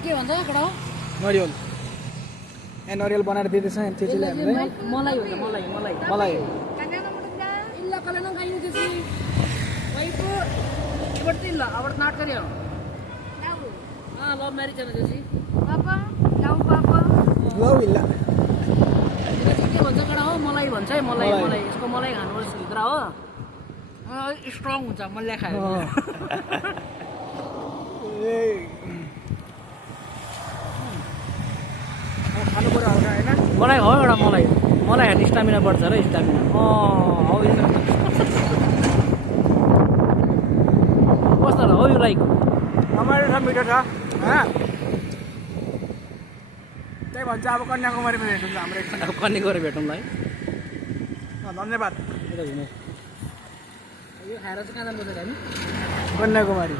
चाहिँ के भन्छ कडा नरिवल ए नरिवल बनाएर दिँदैछ चेचीले हामीलाई मलाई हो मलाई मलाई मलाई ಇಲ್ಲ ಕಲನ ಕೈ ದಿಸಿ ವೈಫ್ ಇವತ್ತಿಲ್ಲ ಅವರ ನಾಟಕರಿಯೋ ನಾವು ಲವ್ ಮ್ಯಾರೇಜ್ ಅನ್ನ ದಿಸಿ ಪಾಪ लौ ಇಲ್ಲ के भन्छ कडा हो मलाई भन्छ है मलाई मलाई यसको मलाई खानुपर्छ भित्र हो स्ट्रङ हुन्छ मलाई खायो खानु पर्यो हल्का हैन मलाई हो एउटा मलाई मलाई खाने स्टामिना बढ्छ र स्टामिना हौ कस्तो र हो यु लाइक रमाइलो छ मिठो छ त्यही भन्छ अब कन्याकुमारीमा भेटौँ हाम्रो एकछिन अब कन्याकुमारी भेटौँला है धन्यवाद यो खाएर चाहिँ कहाँ जानुपर्छ हामी कन्याकुमारी